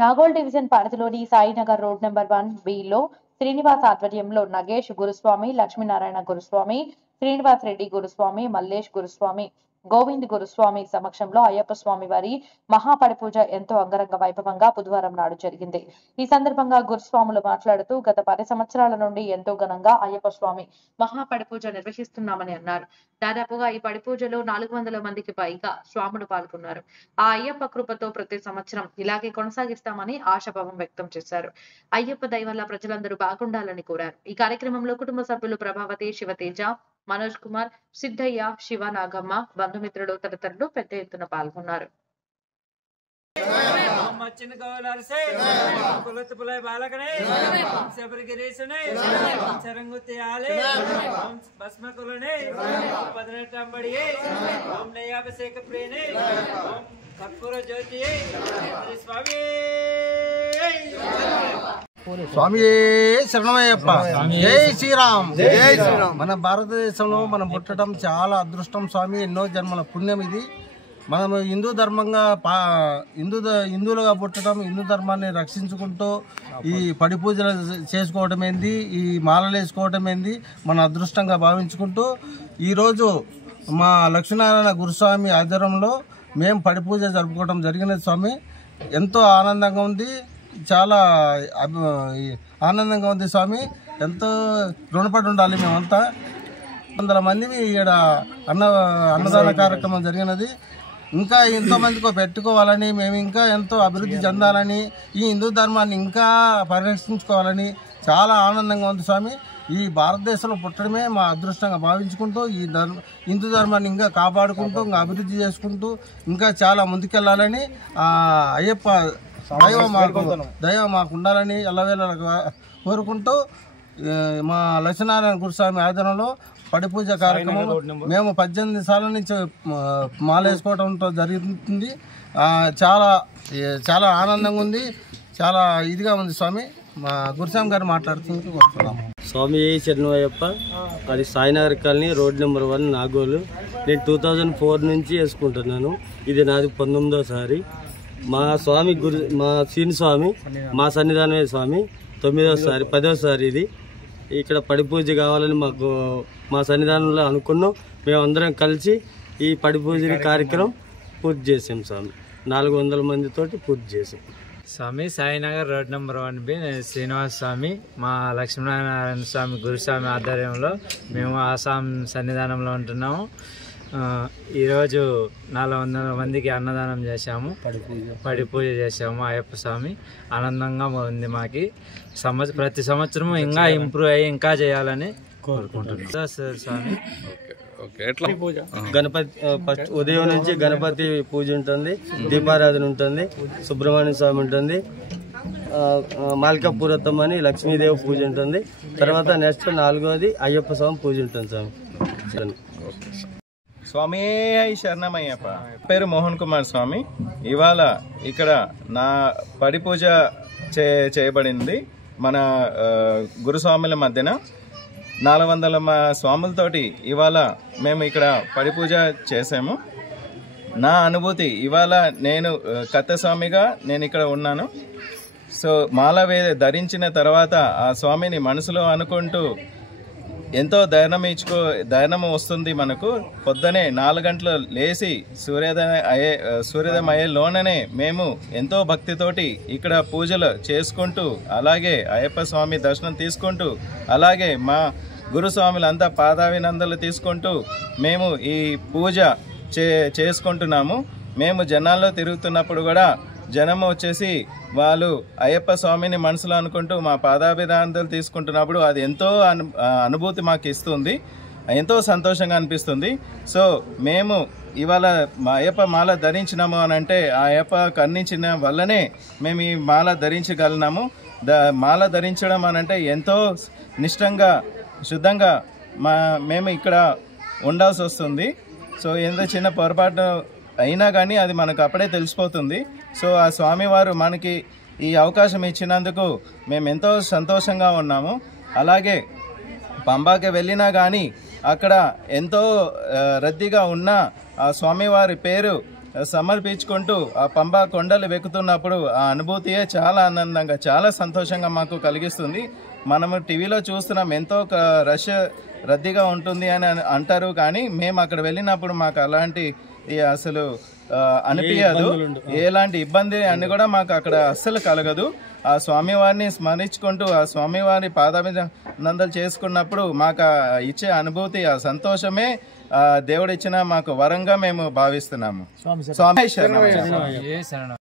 Nagole division పరిధిలోని Sainagar road number 1B లో శ్రీనివాస్ ఆధ్వర్యంలో నగేష్ గురుస్వామి, లక్ష్మీనారాయణ గురుస్వామి, శ్రీనివాస్ రెడ్డి గురుస్వామి, మల్లేష్ గురుస్వామి, గోవింద్ గురుస్వామి సమక్షంలో అయ్యప్ప స్వామి వారి మహాపడిపూజ ఎంతో అంగరంగ వైభవంగా బుధవారం నాడు జరిగింది. ఈ సందర్భంగా గురుస్వాములు మాట్లాడుతూ గత 10 సంవత్సరాల నుండి ఎంతో ఘనంగా అయ్యప్ప స్వామి మహాపడిపూజ నిర్వహిస్తున్నామని అన్నారు. దాదాపుగా ఈ పడిపూజలో 400 మందికి పైగా స్వాములు పాల్గొన్నారు. ఆ అయ్యప్ప కృపతో ప్రతి సంవత్సరం ఇలాగే కొనసాగిస్తామని ఆశాభావం వ్యక్తం చేశారు. అయ్యప్ప దయ వల్ల ప్రజలందరూ బాగుండాలని కోరారు. ఈ కార్యక్రమంలో కుటుంబ సభ్యులు ప్రభావతి, శివతేజ, మనోజ్ కుమార్, సిద్ధయ్య, శివ, నాగమ్మ, బంధుమిత్రులు తదితరులు పెద్ద ఎత్తున పాల్గొన్నారు. స్వామి శరణమయ్యప్ప, జై శ్రీరామ్, జై శ్రీరామ్. మన భారతదేశంలో మనం పుట్టడం చాలా అదృష్టం స్వామి. ఎన్నో జన్మల పుణ్యం ఇది. మనం హిందువులుగా పుట్టడం, హిందూ ధర్మాన్ని రక్షించుకుంటూ ఈ పడి పూజలు చేసుకోవడం ఏంది, ఈ మాలలు వేసుకోవడం ఏంది మన అదృష్టంగా భావించుకుంటూ ఈరోజు మా లక్ష్మీనారాయణ గురుస్వామి ఆధ్వర్యంలో మేము పడి పూజ జరుపుకోవడం జరిగినది స్వామి. ఎంతో ఆనందంగా ఉంది, చాలా ఆనందంగా ఉంది స్వామి. ఎంతో రుణపడి ఉండాలి మేమంతా. 100 మంది ఇక్కడ అన్నదాన కార్యక్రమం జరిగినది. ఇంకా ఎంతో మందికి పెట్టుకోవాలని, మేము ఇంకా ఎంతో అభివృద్ధి చెందాలని, ఈ హిందూ ధర్మాన్ని ఇంకా పరిరక్షించుకోవాలని చాలా ఆనందంగా ఉంది స్వామి. ఈ భారతదేశంలో పుట్టడమే మా అదృష్టంగా భావించుకుంటూ ఈ హిందూ ధర్మాన్ని ఇంకా కాపాడుకుంటూ, ఇంకా అభివృద్ధి చేసుకుంటూ ఇంకా చాలా ముందుకెళ్ళాలని అయ్యప్ప దైవం మాకు ఉండాలని ఎల్లవేళ కోరుకుంటూ మా లక్ష్మీనారాయణ గురుస్వామి ఆధ్వర్యంలో పడి పూజ కార్యక్రమం మేము 18 సార్ల నుంచి మాల వేసుకోవడంతో జరుగుతుంది. చాలా ఆనందంగా ఉంది, చాలా ఇదిగా ఉంది స్వామి. మా గురుస్వామి గారు మాట్లాడుతూ వస్తున్నాం. స్వామి శరణమయ్యప్ప, అది Sainagar colony, road number 1, Nagole. నేను 2004 నుంచి వేసుకుంటున్నాను. ఇది నాది 19వ సారి. మా స్వామి మా శ్రీని స్వామి మా సన్నిధానమే స్వామి 9వ సారి, 10వ సారి ఇది. ఇక్కడ పడి పూజ కావాలని మాకు మా సన్నిధానంలో అనుకున్నాం. మేమందరం కలిసి ఈ పడి పూజ కార్యక్రమం పూర్తి చేసాం స్వామి. 400 మందితోటి పూర్తి చేసాం స్వామి. సాయినగర్ రోడ్ నెంబర్ 1B, నేను శ్రీనివాస్ స్వామి, మా లక్ష్మీనారాయణ స్వామి గురుస్వామి ఆధ్వర్యంలో మేము ఆ స్వామి సన్నిధానంలో ఉంటున్నాము. ఈరోజు 400 మందికి అన్నదానం చేశాము, పడి పూజ చేసాము. అయ్యప్ప స్వామి ఆనందంగా ఉంది మాకి. ప్రతి సంవత్సరం ఇంకా ఇంప్రూవ్ అయ్యి ఇంకా చేయాలని కోరుకుంటున్నాం స్వామి. గణపతి ఫస్ట్ ఉదయం నుంచి గణపతి పూజ ఉంటుంది, దీపారాధన ఉంటుంది, సుబ్రహ్మణ్య స్వామి ఉంటుంది, మాలికాపురత్తం అని లక్ష్మీదేవి పూజ ఉంటుంది. తర్వాత నెక్స్ట్ 4వది అయ్యప్ప స్వామి పూజ ఉంటుంది స్వామి. స్వామి శరణమయ్యప్ప. పేరు మోహన్ కుమార్ స్వామి. ఇవాళ ఇక్కడ నా పడి పూజ చేయబడింది. మన గురుస్వాముల మధ్యన 400 స్వాములతోటి ఇవాళ మేము ఇక్కడ పడి పూజ చేసాము. నా అనుభూతి ఇవాళ నేను కత్త స్వామిగా నేను ఇక్కడ ఉన్నాను. సో మాల ధరించిన తర్వాత ఆ స్వామిని మనసులో అనుకుంటూ ఎంతో ధైర్యం వస్తుంది మనకు. పొద్దునే 4 గంటలు లేచి సూర్యోదయం అయ్యేలోనే మేము ఎంతో భక్తితోటి ఇక్కడ పూజలు చేసుకుంటూ, అలాగే అయ్యప్ప స్వామి దర్శనం తీసుకుంటూ, అలాగే మా గురుస్వాములంతా పాదాభినందనలు తీసుకుంటూ మేము ఈ పూజ చేసుకుంటున్నాము. మేము జనాల్లో తిరుగుతున్నప్పుడు కూడా జనం వచ్చేసి వాళ్ళు అయ్యప్ప స్వామిని మనసులో అనుకుంటూ మా పాదాభినందనలు తీసుకుంటున్నప్పుడు అది ఎంతో అనుభూతి మాకు ఇస్తుంది, ఎంతో సంతోషంగా అనిపిస్తుంది. సో మేము ఇవాళ మా అయ్యప్ప మాల ధరించినాము అని అంటే ఆ అయ్యప్ప కర్ణించిన వల్లనే మేము ఈ మాల ధరించగలిగినాము. మాల ధరించడం అని అంటే ఎంతో నిష్టంగా, శుద్ధంగా మేము ఇక్కడ ఉండాల్సి వస్తుంది. సో ఎంత చిన్న పొరపాటు అయినా కానీ అది మనకు అప్పుడే తెలిసిపోతుంది. సో ఆ స్వామివారు మనకి ఈ అవకాశం ఇచ్చినందుకు మేము ఎంతో సంతోషంగా ఉన్నాము. అలాగే పంబాకి వెళ్ళినా కానీ అక్కడ ఎంతో రద్దీగా ఉన్న ఆ స్వామివారి పేరు సమర్పించుకుంటూ ఆ పంబా కొండలు వెక్కుతున్నప్పుడు ఆ అనుభూతియే చాలా ఆనందంగా చాలా సంతోషంగా మాకు కలిగిస్తుంది. మనము టీవీలో చూస్తున్నాం ఎంతో రద్దీగా ఉంటుంది అని అంటారు, కానీ మేము అక్కడ వెళ్ళినప్పుడు మాకు అలాంటి అసలు అనిపించదు. ఎలాంటి ఇబ్బంది అని కూడా మాకు అక్కడ అస్సలు కలగదు. ఆ స్వామివారిని స్మరించుకుంటూ ఆ స్వామివారి పాదాభినందనలు చేసుకున్నప్పుడు మాకు ఇచ్చే అనుభూతి ఆ సంతోషమే దేవుడు ఇచ్చిన మాకు వరంగా మేము భావిస్తున్నాము. స్వామి శరణమయ్య.